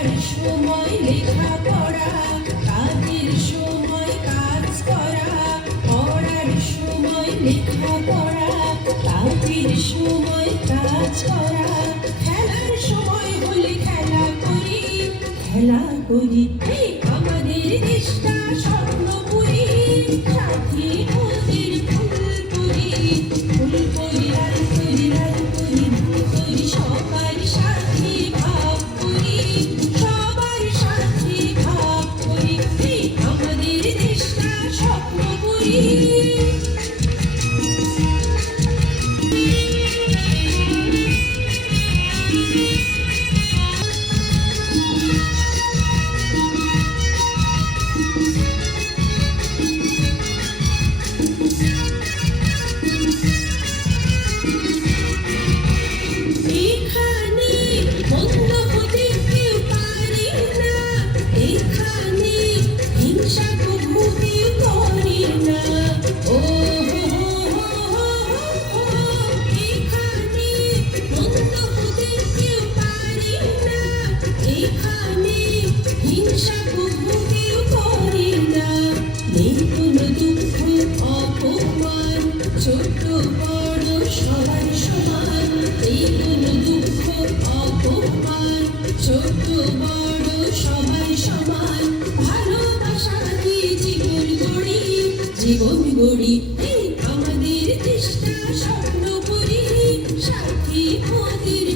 পড়ার সময় লেখাপড়া, কাজের সময় কাজ করা। পড়ার সময় লেখাপড়া, কাজের সময় কাজ করা। খেলার সময় হলে খেলা করি, খেলা করি। আমাদের দেশটা স্বপ্নপুরী, সাথী মোদের ফুলপুরি। ফুলপুরি লাল পুরি, লাল পুরি পুরি, সবার সাথে ভাব করি, সবার সাথে ভাব করি। আমাদের দেশটা স্বপ্নপুরী। এখানে মন্দ হতে কেউ পারে না, এখানে হিংসা কবু কেউ করে না। ও হো হো হো হো, এখানে মন্দ হতে কেউ পারে না, এখানে হিংসা কবু কেউ করে না। নেই কোনো দুঃখ অপমান, ছোট বড় সবার সমান। নেই কোনো দুঃখ অপমান, ছোট বড় সবাই সমান। ভালোবাসা দিয়ে জীবন গড়ি, জীবন গড়ি। আমাদের দেশটা স্বপ্নপুরী, সাথী মোদের